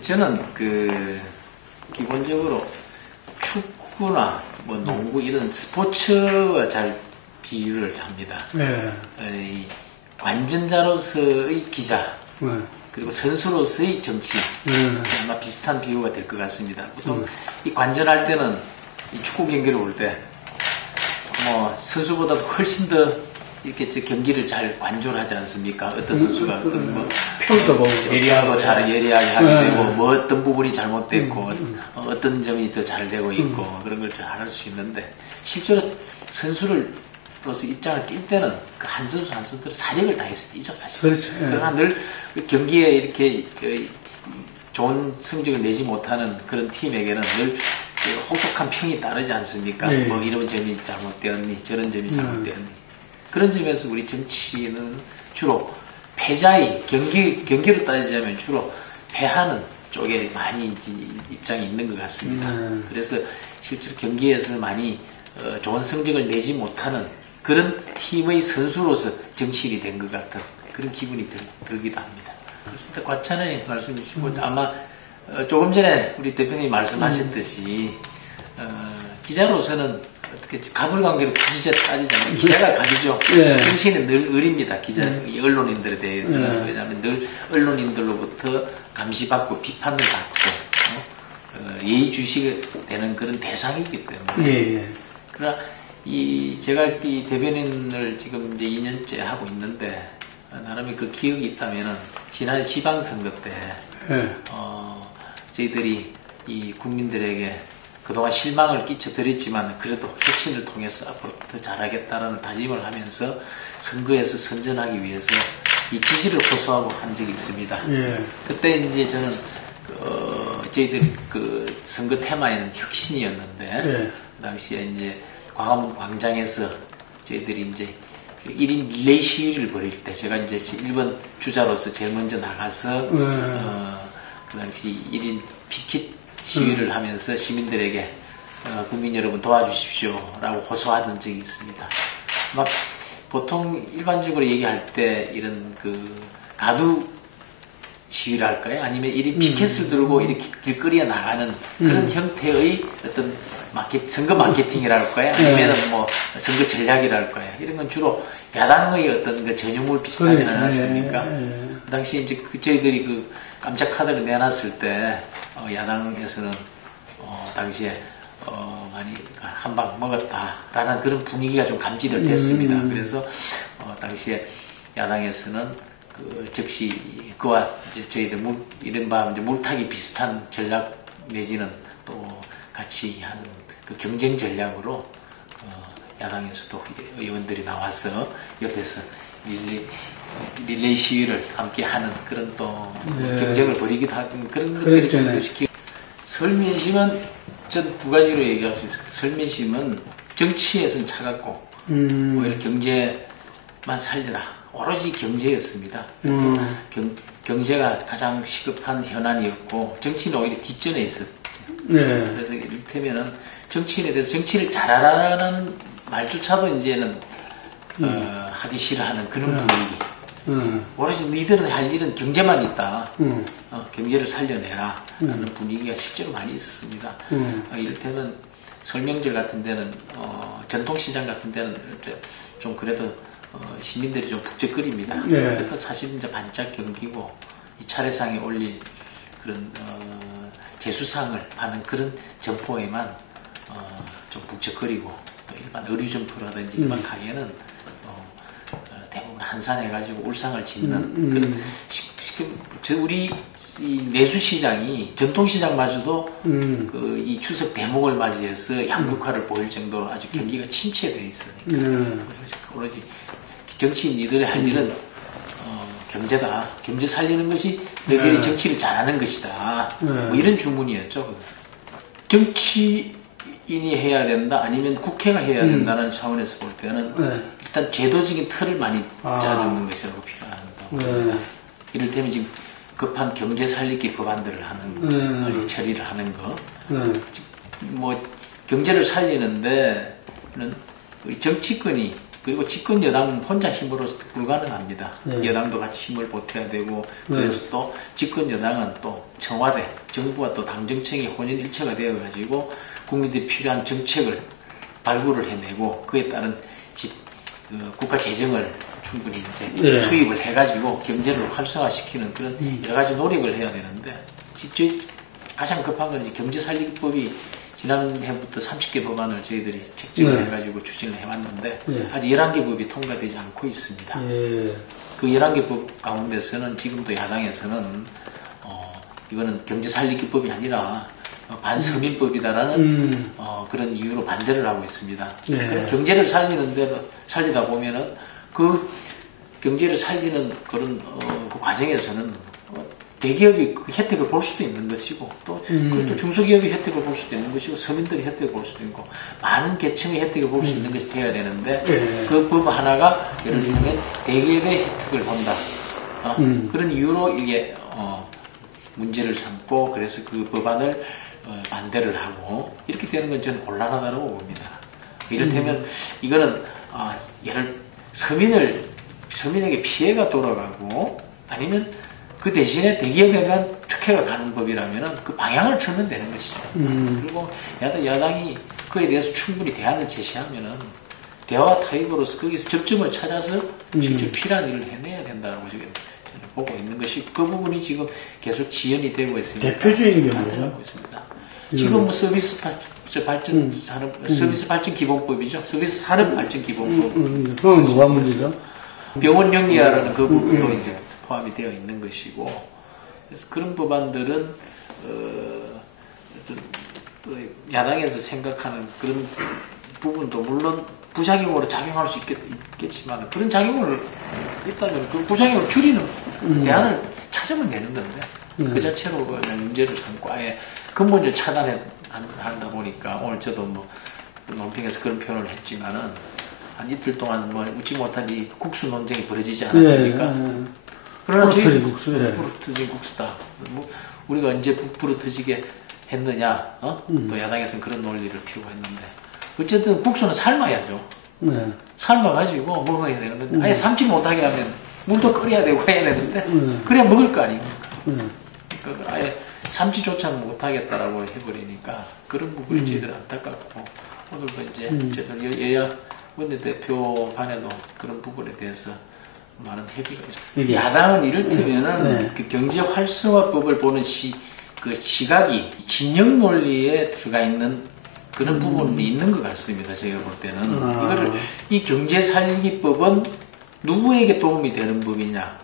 저는 기본적으로 축구나 뭐 농구 이런 스포츠와 잘 비유를 합니다. 네. 관전자로서의 기자, 네. 그리고 선수로서의 정치, 아마 비슷한 비유가 될 것 같습니다. 보통 이 관전할 때는 이 축구 경기를 볼 때 뭐 선수보다도 훨씬 더 이렇게 경기를 잘 관조를 하지 않습니까? 어떤 선수가 어떤 뭐 평도 보고 예리하고 잘 예리하게 하게 되고 뭐 어떤 부분이 잘못됐고 어떤 점이 더 잘 되고 있고 그런 걸 잘 알 수 있는데 실제로 선수로서 입장을 뛸 때는 그 한 선수 한 선수들은 사력을 다해서 뛰죠 사실. 그렇죠. 그러나 늘 경기에 이렇게 좋은 성적을 내지 못하는 그런 팀에게는 늘 혹독한 평이 따르지 않습니까? 네. 뭐 이런 점이 잘못되었니 저런 점이 잘못되었니 그런 점에서 우리 정치는 주로 패자의 경기로 따지자면 주로 패하는 쪽에 많이 입장이 있는 것 같습니다. 그래서 실제로 경기에서 많이 좋은 성적을 내지 못하는 그런 팀의 선수로서 정치인이 된 것 같은 그런 기분이 들기도 합니다. 그래서 과찬의 말씀 주시고 아마 조금 전에 우리 대표님이 말씀하셨듯이 기자로서는 어떻게 가불관계로 기자 따지자면 기자가 갑이죠. 네. 정치인은 늘 을입니다. 언론인들에 대해서는. 왜냐하면 늘 언론인들로부터 감시받고 비판을 받고 예의주시되는 그런 대상이기 때문에. 그러나 제가 이 대변인을 지금 이제 2년째 하고 있는데 나름의 그 기억이 있다면은 지난해 지방선거 때 저희들이 이 국민들에게 그동안 실망을 끼쳐드렸지만 그래도 혁신을 통해서 앞으로 더 잘하겠다라는 다짐을 하면서 선거에서 선전하기 위해서 이 지지를 호소하고 한 적이 있습니다. 그때 이제 저는 저희들 그 선거 테마에는 혁신이었는데 그 당시에 이제 광화문 광장에서 저희들이 이제 1인 릴레이 시위를 벌일 때 제가 이제 1번 주자로서 제일 먼저 나가서 그 당시 1인 피켓 시위를 하면서 시민들에게 국민 여러분 도와주십시오 라고 호소하던 적이 있습니다. 막 보통 일반적으로 얘기할 때 이런 가두 시위를 할까요? 아니면 1인 피켓을 들고 이렇게 길거리에 나가는 그런 형태의 어떤 선거 마케팅이랄까요? 아니면 뭐 선거 전략이랄까요? 이런 건 주로 야당의 어떤 그 전유물 비슷하지 않았습니까? 그 당시 이제 저희들이 깜짝 카드를 내놨을 때 야당에서는 당시에 많이 한 방 먹었다라는 그런 분위기가 좀 감지를 됐습니다. 그래서 당시에 야당에서는 즉시 그와 이제 저희들 이른바 이제 물타기 비슷한 전략 내지는 또 같이 하는 그 경쟁 전략으로 야당에서도 의원들이 나와서 옆에서 릴레이 시위를 함께 하는 그런 또 경쟁을 벌이기도 하는 그런 것들이 좀 시키고 설민심은 전 두 가지로 얘기할 수 있어요. 설민심은 정치에서는 차갑고 오히려 경제만 살려라. 오로지 경제였습니다. 그래서 경제가 가장 시급한 현안이었고 정치는 오히려 뒷전에 있었죠. 그래서 이를테면은 정치인에 대해서 정치를 잘하라는 말조차도 이제는 하기 싫어하는 그런 분위기. 오로지 너희들은 할 일은 경제만 있다. 경제를 살려내라 라는 분위기가 실제로 많이 있었습니다. 이를테면 설명절 같은 데는 전통시장 같은 데는 좀 그래도 시민들이 좀 북적거립니다. 그러니까 사실 이제 반짝 경기고 이 차례상에 올릴 그런 제수상을 파는 그런 점포에만 좀 북적거리고 또 일반 의류 점포라든지 일반 가게는 대부분 한산해가지고 울상을 짓는 그런 우리 이 내수시장이 전통시장마저도 이 추석 대목을 맞이해서 양극화를 보일 정도로 아주 경기가 침체되어 있으니까 오로지 정치인 이들의 할 일은 경제다. 경제 살리는 것이 너희들이 정치를 잘하는 것이다. 뭐 이런 주문이었죠. 정치인이 해야 된다 아니면 국회가 해야 된다는 차원에서 볼 때는 일단 제도적인 틀을 많이 짜주는 것이라고 필요합니다. 이를테면 지금 급한 경제 살리기 법안들을 하는 처리를 하는 거 뭐 경제를 살리는데 우리 정치권이 그리고 집권 여당 혼자 힘으로서 불가능합니다. 네. 여당도 같이 힘을 보태야 되고 그래서 또 집권 여당은 또 청와대, 정부와 또 당정청이 혼연일체가 되어가지고 국민들이 필요한 정책을 발굴을 해내고 그에 따른 국가 재정을 충분히 이제 네. 투입을 해가지고 경제를 활성화시키는 그런 여러 가지 노력을 해야 되는데 가장 급한 건 이제 경제살리기법이 지난해부터 30개 법안을 저희들이 책정을 네. 해가지고 추진을 해왔는데 네. 아직 11개 법이 통과되지 않고 있습니다. 예. 그 11개 법 가운데서는 지금도 야당에서는 이거는 경제살리기법이 아니라 반서민법이다라는 그런 이유로 반대를 하고 있습니다. 네. 경제를 살리다 보면은 그 경제를 살리는 그런 그 과정에서는 대기업이 그 혜택을 볼 수도 있는 것이고 또 중소기업이 혜택을 볼 수도 있는 것이고 서민들이 혜택을 볼 수도 있고 많은 계층의 혜택을 볼 수 있는 것이 되어야 되는데 네. 그 법 하나가 예를 들면 대기업의 혜택을 본다 그런 이유로 이게 문제를 삼고 그래서 그 법안을 반대를 하고 이렇게 되는 건 저는 곤란하다고 봅니다. 이를테면 이거는 서민에게 피해가 돌아가고 아니면 그 대신에 대기업에 대한 특혜가 가는 법이라면 그 방향을 틀면 되는 것이죠. 그리고 야당이 그에 대해서 충분히 대안을 제시하면은 대화와 타협으로서 거기서 접점을 찾아서 실제 필요한 일을 해내야 된다고 지금 저는 보고 있는 것이 그 부분이 지금 계속 지연이 되고 있습니다. 대표적인 경우죠. 하고 있습니다. 지금 뭐 서비스 발전 산업 서비스 발전 기본법이죠. 서비스 산업 발전 기본법. 그건 누가 문제죠? 병원 영리화라는 그 부분도 이제 포함이 되어 있는 것이고, 그래서 그런 법안들은 야당에서 생각하는 그런 부분도 물론 부작용으로 작용할 수 있겠지만 그런 작용을 있다면 그 부작용을 줄이는 대안을 찾으면 되는 건데 그 자체로 그냥 문제를 삼고 아예 근본적으로 차단한다 보니까 오늘 저도 뭐 논평에서 그런 표현을 했지만은 한 이틀 동안 뭐 웃지 못한 이 국수 논쟁이 벌어지지 않았습니까? 그러나 부러뜨진 국수, 부러뜨진 국수다. 뭐 우리가 언제 부러뜨지게 했느냐? 또 야당에서는 그런 논리를 피우고 했는데 어쨌든 국수는 삶아야죠. 삶아가지고 먹어야 되는 건데 아예 삶지 못하게 하면 물도 끓여야 되고 해야 되는데 그래야 먹을 거 아닙니까? 그러니까 아예 삶지조차 못하겠다라고 해버리니까 그런 부분이 저희들 안타깝고 오늘도 이제 저희들 여야 원내대표 간에도 그런 부분에 대해서 많은 협의가 있습니다. 야당은 이를테면은 그 경제 활성화법을 보는 그 시각이 진영 논리에 들어가 있는 그런 부분이 있는 것 같습니다. 제가 볼 때는 이거를 이 경제 살리기법은 누구에게 도움이 되는 법이냐,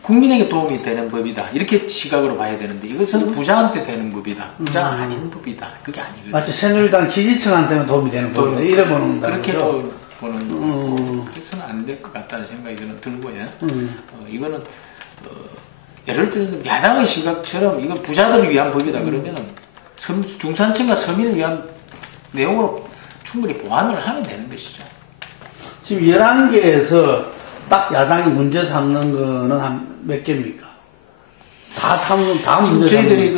국민에게 도움이 되는 법이다. 이렇게 시각으로 봐야 되는데 이것은 부자한테 되는 법이다. 부자 아닌 법이다. 그게 아니거든요. 마치 새누리당 지지층한테는 도움이 되는 법이다. 이래 보는 거. 그렇게 보는 거고 그래서는 안 될 것 같다는 생각이 저는 들고요. 이거는 예를 들어서 야당의 시각처럼 이건 부자들을 위한 법이다 그러면은 중산층과 서민을 위한 내용으로 충분히 보완을 하면 되는 것이죠. 지금 11개에서 딱 야당이 문제 삼는 거는 한 몇 개입니까? 다 문제 저희들이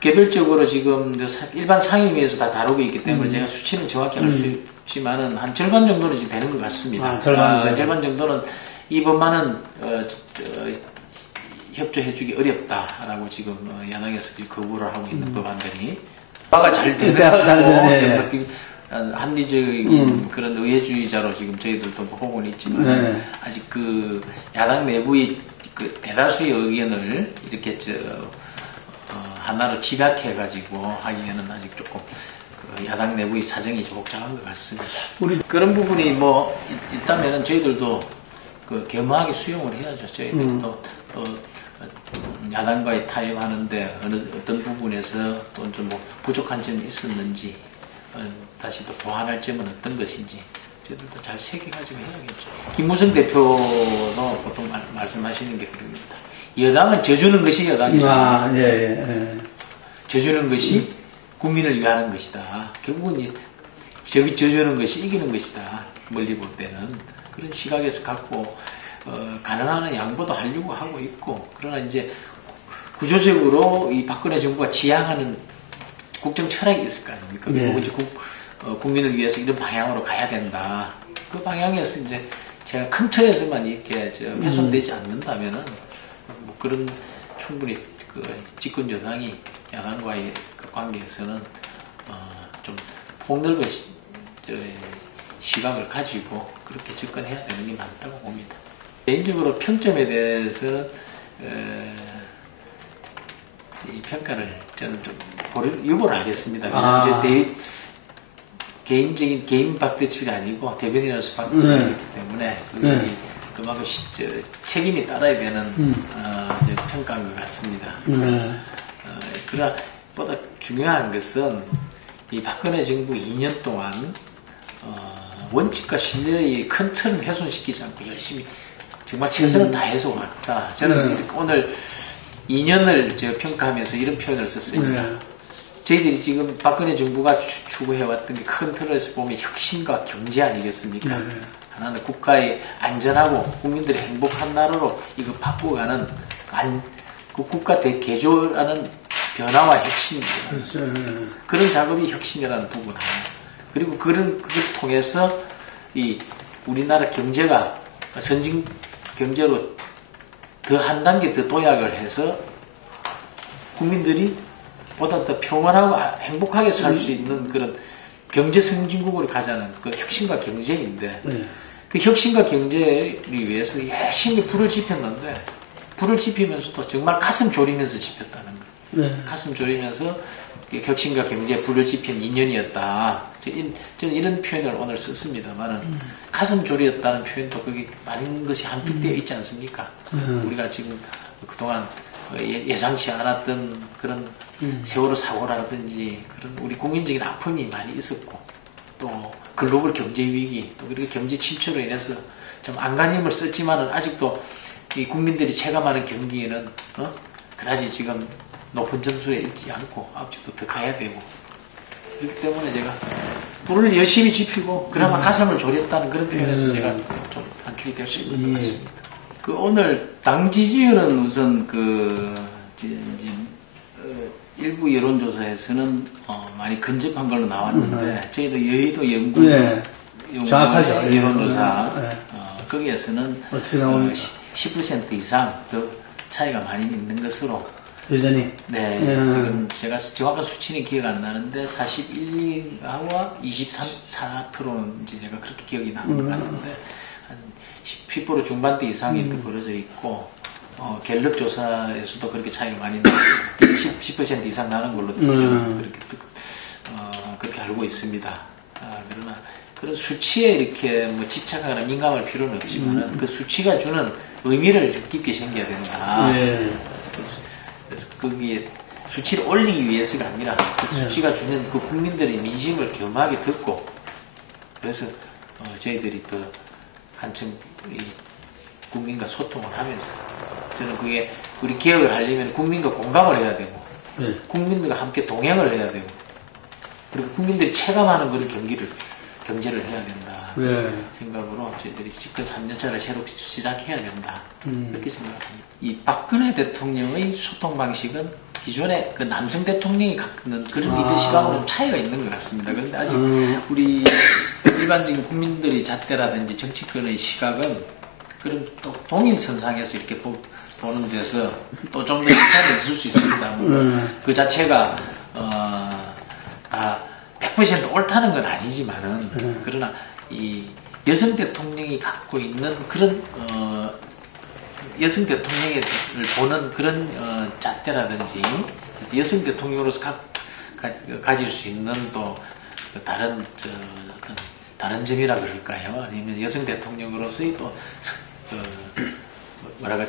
개별적으로 지금 일반 상임위에서 다 다루고 있기 때문에 제가 수치는 정확히 알 수 있지만은 한 절반 정도는 지금 되는 것 같습니다. 절반 정도는 이 법만은 협조해주기 어렵다라고 지금 야당에서 거부를 하고 있는 법안들이 대화가 잘 되는 합리적인 그런 의회주의자로 지금 저희들도 보고는 있지만 아직 그 야당 내부의 그 대다수의 의견을 이렇게 하나로 집약해가지고 하기에는 아직 조금 그 야당 내부의 사정이 좀 복잡한 것 같습니다. 그런 부분이 뭐 있다면은 저희들도 그 겸허하게 수용을 해야죠. 저희들도 또 야당과의 타협하는데 어떤 부분에서 또 좀 뭐 부족한 점이 있었는지 다시 또 보완할 점은 어떤 것인지 저희들도 잘 새겨가지고 해야겠죠. 김무성 대표도 보통 말씀하시는 게 그럽니다. 여당은 져주는 것이 여당이다. 져주는 것이 국민을 위하는 것이다. 결국은 져주는 것이 이기는 것이다. 멀리 볼 때는 그런 시각에서 갖고 가능한 한 양보도 하려고 하고 있고 그러나 이제 구조적으로 이 박근혜 정부가 지향하는 국정 철학이 있을 거 아닙니까? 그리고 이제 국민을 위해서 이런 방향으로 가야 된다. 그 방향에서 이제 제가 큰 틀에서만 이렇게 훼손되지 않는다면은 뭐 그런 충분히 그 집권 여당이 야당과의 그 관계에서는 좀 폭넓은 시각을 가지고 그렇게 접근해야 되는 게 맞다고 봅니다. 개인적으로 평점에 대해서는 이 평가를 저는 좀 유보를 하겠습니다. 왜냐하면 개인적인 개인 박대출이 아니고 대변인으로서 박대출이기 때문에 그만큼 책임이 따라야 되는 평가인 것 같습니다. 그러나 보다 중요한 것은 이 박근혜 정부 2년 동안 원칙과 신뢰의 큰 틀은 훼손시키지 않고 열심히 정말 최선을 다해서 왔다. 저는 오늘 2년을 제가 평가하면서 이런 표현을 썼습니다. 저희들이 지금 박근혜 정부가 추구해왔던 게 큰 틀에서 보면 혁신과 경제 아니겠습니까? 하나는 국가의 안전하고 국민들의 행복한 나라로 이거 바꾸어가는 그 국가 대개조라는 변화와 혁신 그런 작업이 혁신이라는 부분 하나. 그리고 그걸 통해서 이 우리나라 경제가 선진 경제로 더 한 단계 더 도약을 해서 국민들이 보다 더 평안하고 행복하게 살 수 있는 그런 경제 선진국으로 가자는 그 혁신과 경제인데 그 혁신과 경제를 위해서 열심히 불을 지폈는데 불을 지피면서도 정말 가슴 졸이면서 지폈다는 거예요. 가슴 졸이면서 혁신과 경제에 불을 지핀 2년이었다. 저는 이런 표현을 오늘 썼습니다만은 가슴 졸이었다는 표현도 그게 많은 것이 함축되어 있지 않습니까? 우리가 지금 그동안 예상치 않았던 그런 세월호 사고라든지 그런 우리 국민적인 아픔이 많이 있었고 또 글로벌 경제 위기 또 그리고 경제 침체로 인해서 좀 안간힘을 썼지만은 아직도 이 국민들이 체감하는 경기에는 그다지 지금 높은 점수에 있지 않고 아직도 더 가야 되고 그렇기 때문에 제가 불을 열심히 지피고 그나마 가슴을 졸였다는 그런 표현에서 제가 좀 단축이 될 수 있는 것 같습니다. 그 오늘 당 지지율은 우선 일부 여론조사에서는 많이 근접한 걸로 나왔는데 저희도 여의도 연구 정확하죠. 여론조사 거기에서는 10% 이상 더 차이가 많이 있는 것으로 여전히 지금 제가 정확한 수치는 기억 안 나는데 41하고 23, 4%인지 제가 그렇게 기억이 나는 것 같은데 한 10% 중반대 이상이 이렇게 벌어져 있고 갤럽 조사에서도 그렇게 차이가 많이 나고 10% 이상 나는 걸로 저는 그렇게 알고 있습니다. 그러나 그런 수치에 이렇게 뭐 집착하거나 민감할 필요는 없지만 그 수치가 주는 의미를 좀 깊게 생겨야 된다. 그래서 거기에 수치를 올리기 위해서가 아니라 그 수치가 주는 그 국민들의 민심을 겸하게 듣고 그래서 저희들이 또 한층 이 국민과 소통을 하면서 저는 그게 우리 개혁을 하려면 국민과 공감을 해야 되고 국민들과 함께 동행을 해야 되고 그리고 국민들이 체감하는 그런 경제를 해야 된다 생각으로 저희들이 집권 3년차를 새로 시작해야 된다 그렇게 생각합니다. 이 박근혜 대통령의 소통 방식은 기존의 그 남성 대통령이 갖는 그런 리더십하고는 차이가 있는 것 같습니다. 그런데 아직 우리 일반적인 국민들의 잣대라든지 정치권의 시각은 그런 또 동일선상에서 이렇게 보는 데서 또 좀 더 시차가 있을 수 있습니다. 그 자체가 100% 옳다는 건 아니지만은 그러나 이 여성 대통령이 갖고 있는 그런 여성 대통령을 보는 그런 잣대라든지 여성 대통령으로서 가질 수 있는 또 다른 다른 점이라 그럴까요? 아니면 여성 대통령으로서의 또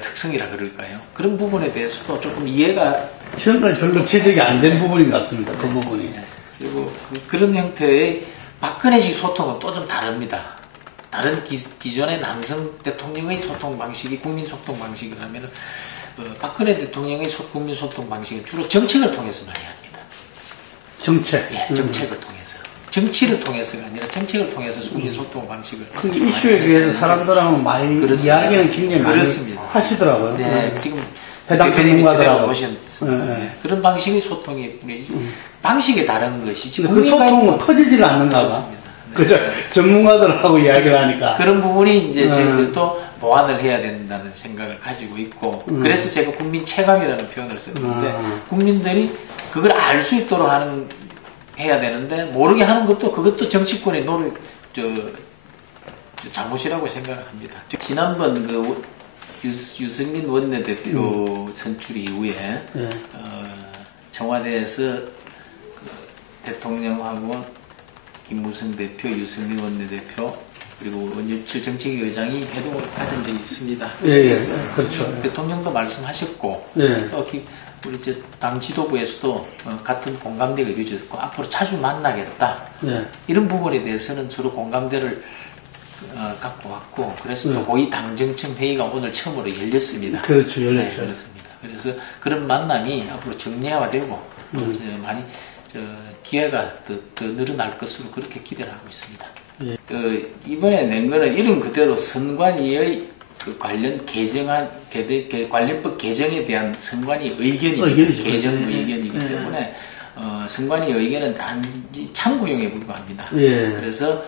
특성이라 그럴까요? 그런 부분에 대해서도 조금 이해가 지금까지 별로 제적이 안 된 부분인 것 같습니다. 그 부분이. 그리고 그런 형태의 박근혜식 소통은 또 좀 다릅니다. 다른 기존의 남성 대통령의 소통 방식이 국민 소통 방식을 하면 박근혜 대통령의 국민 소통 방식은 주로 정책을 통해서 많이 합니다. 정책? 예, 정책을 통해서. 정치를 통해서가 아니라 정책을 통해서 국민 소통 방식을. 그 이슈에 대해서 사람들하고 많이 이야기는 굉장히 많이 하시더라고요. 네, 지금 해당 대표님이 전문가들하고. 보셨습니다. 예, 예. 예. 그런 방식의 소통이 뿐이지 방식이 다른 것이지. 그 소통은 퍼지지를 않는가 봐. 그렇습니다. 네. 그죠? 전문가들하고 이야기를 하니까. 그런 부분이 이제 저희들도 보완을 해야 된다는 생각을 가지고 있고 그래서 제가 국민 체감이라는 표현을 썼는데 국민들이 그걸 알 수 있도록 해야 되는데 모르게 하는 것도 그것도 정치권의 잘못이라고 생각합니다. 지난번 그 유승민 원내대표 선출 이후에 예. 청와대에서 그 대통령하고 김무성 대표, 유승민 원내대표 그리고 원유철 정책위 의장이 회동을 가진 적이 있습니다. 예, 예. 그렇죠. 대통령도 말씀하셨고 예. 또 우리 이제 당 지도부에서도 같은 공감대가 이루어졌고 앞으로 자주 만나겠다. 예. 이런 부분에 대해서는 서로 공감대를 갖고 왔고 그래서 또 고위 당정청 회의가 오늘 처음으로 열렸습니다. 그렇죠. 네, 열렸죠. 그렇습니다. 그래서 그런 만남이 앞으로 정례화되고 또 많이 기회가 더 늘어날 것으로 그렇게 기대를 하고 있습니다. 예. 이번에 낸 거는 이름 그대로 선관위의 그 관련 관련법 개정에 대한 선관위 의견이기 의견이죠. 개정 예. 의견이기 예. 때문에 선관위 의견은 단지 참고용에 불과합니다. 예. 그래서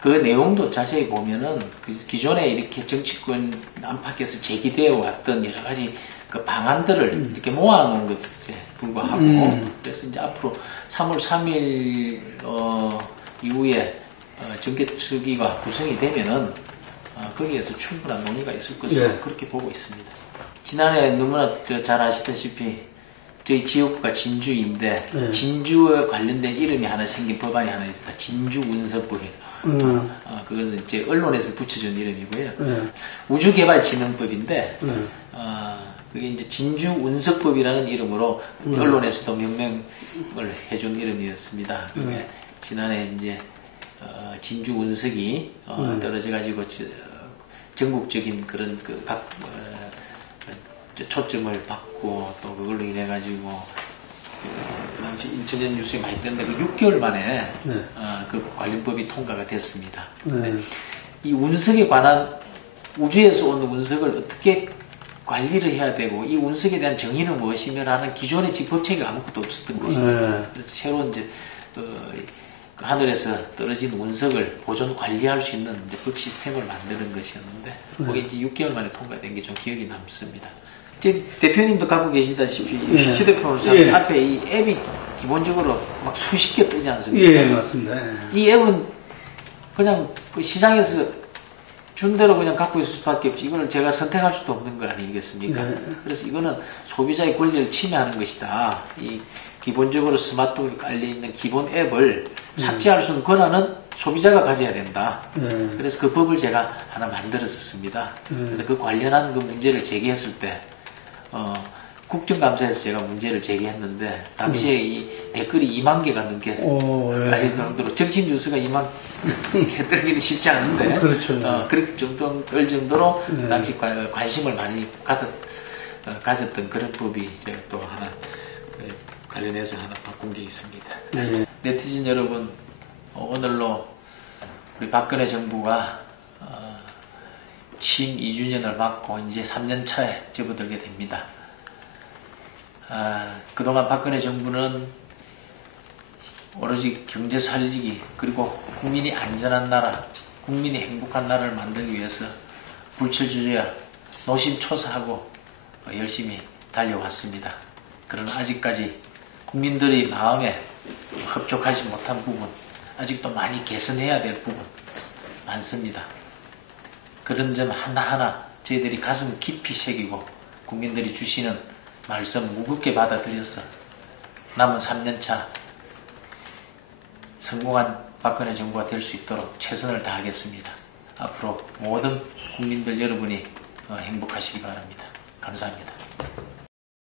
그 내용도 자세히 보면은 그 기존에 이렇게 정치권 안팎에서 제기되어 왔던 여러 가지 그 방안들을 이렇게 모아놓은 것에 불과하고 그래서 이제 앞으로 3월 3일 이후에 정개특위가 구성이 되면은 거기에서 충분한 논의가 있을 것으로 예. 그렇게 보고 있습니다. 지난해 너무나 잘 아시다시피 저희 지역구가 진주인데 예. 진주와 관련된 이름이 하나 생긴 법안이 하나 있다. 진주운석법이에요. 그것은 이제 언론에서 붙여준 이름이고요. 예. 우주개발진흥법인데 예. 그게 이제 진주운석법이라는 이름으로 언론에서도 명명을 해준 이름이었습니다. 그게 지난해 이제 진주운석이 떨어져가지고 전국적인 그런 각 초점을 받고 또 그걸로 인해 가지고 당시 인천전 뉴스에 많이 뜨는데 그 6개월 만에 그 관련법이 통과가 됐습니다. 이 운석에 관한 우주에서 온 운석을 어떻게 관리를 해야 되고 이 운석에 대한 정의는 무엇이며 하는 기존의 법체가 아무것도 없었던 것입니다. 그래서 새로운 이제 하늘에서 떨어진 운석을 보존 관리할 수 있는 이제 법 시스템을 만드는 것이었는데 그게 이제 6개월 만에 통과된 게 좀 기억이 남습니다. 대표님도 갖고 계시다시피 휴대폰을 사면 앞에 이 앱이 기본적으로 막 수십 개 뜨지 않습니까? 예, 맞습니다. 이 앱은 그냥 그 시장에서 준 대로 그냥 갖고 있을 수밖에 없지 이걸 제가 선택할 수도 없는 거 아니겠습니까? 그래서 이거는 소비자의 권리를 침해하는 것이다. 이 기본적으로 스마트폰에 깔려있는 기본 앱을 삭제할 수 있는 권한은 소비자가 가져야 된다. 그래서 그 법을 제가 하나 만들었습니다. 근데 그 관련한 그 문제를 제기했을 때 국정감사에서 제가 문제를 제기했는데 당시에 이 댓글이 2만 개가 넘게 달릴 정도로 정치 뉴스가 2만 개 뜨기는 쉽지 않은데 그렇죠. 그럴 정도로 당시 관심을 많이 가졌던 그런 법이 제가 또 하나 관련해서 하나 바꾼 게 있습니다. 네티즌 여러분, 오늘로 우리 박근혜 정부가 취임 2주년을 맞고 이제 3년 차에 접어들게 됩니다. 그동안 박근혜 정부는 오로지 경제 살리기 그리고 국민이 안전한 나라, 국민이 행복한 나라를 만들기 위해서 불철주야 노심초사하고 열심히 달려왔습니다. 그러나 아직까지 국민들의 마음에 흡족하지 못한 부분, 아직도 많이 개선해야 될 부분 많습니다. 그런 점 하나하나 저희들이 가슴 깊이 새기고 국민들이 주시는 말씀 무겁게 받아들여서 남은 3년차 성공한 박근혜 정부가 될 수 있도록 최선을 다하겠습니다. 앞으로 모든 국민들 여러분이 행복하시기 바랍니다. 감사합니다.